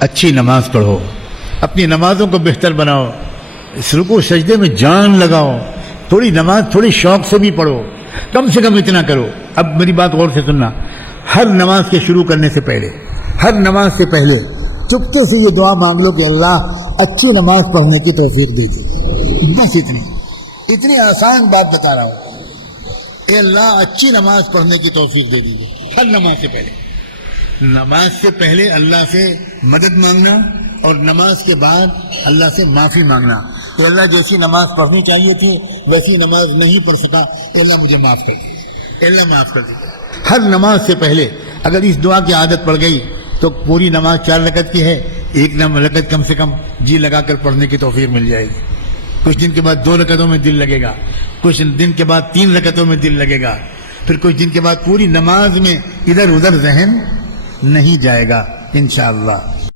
اچھی نماز پڑھو، اپنی نمازوں کو بہتر بناؤ، اس رکوع سجدے میں جان لگاؤ، تھوڑی نماز تھوڑی شوق سے بھی پڑھو، کم سے کم اتنا کرو۔ اب میری بات غور سے سننا، ہر نماز کے شروع کرنے سے پہلے، ہر نماز سے پہلے چپکے سے یہ دعا مانگ لو کہ اللہ اچھی نماز پڑھنے کی توفیق دیجیے۔ بس اتنی آسان بات بتا رہا ہوں، اے اللہ اچھی نماز پڑھنے کی توفیق دے دیجیے۔ ہر نماز سے پہلے، نماز سے پہلے اللہ سے مدد مانگنا اور نماز کے بعد اللہ سے معافی مانگنا کہ اللہ جیسی نماز پڑھنی چاہیے تھی ویسی نماز نہیں پڑھ سکا، اے اللہ مجھے معاف کر دے، اے اللہ معاف کر دے۔ ہر نماز سے پہلے اگر اس دعا کی عادت پڑ گئی تو پوری نماز 4 رکعت کی ہے، ایک رکعت کم سے کم جی لگا کر پڑھنے کی توفیق مل جائے گی۔ کچھ دن کے بعد 2 رکعتوں میں دل لگے گا، کچھ دن کے بعد 3 رکعتوں میں دل لگے گا، پھر کچھ دن کے بعد پوری نماز میں ادھر ادھر ذہن نہیں جائے گا انشاءاللہ۔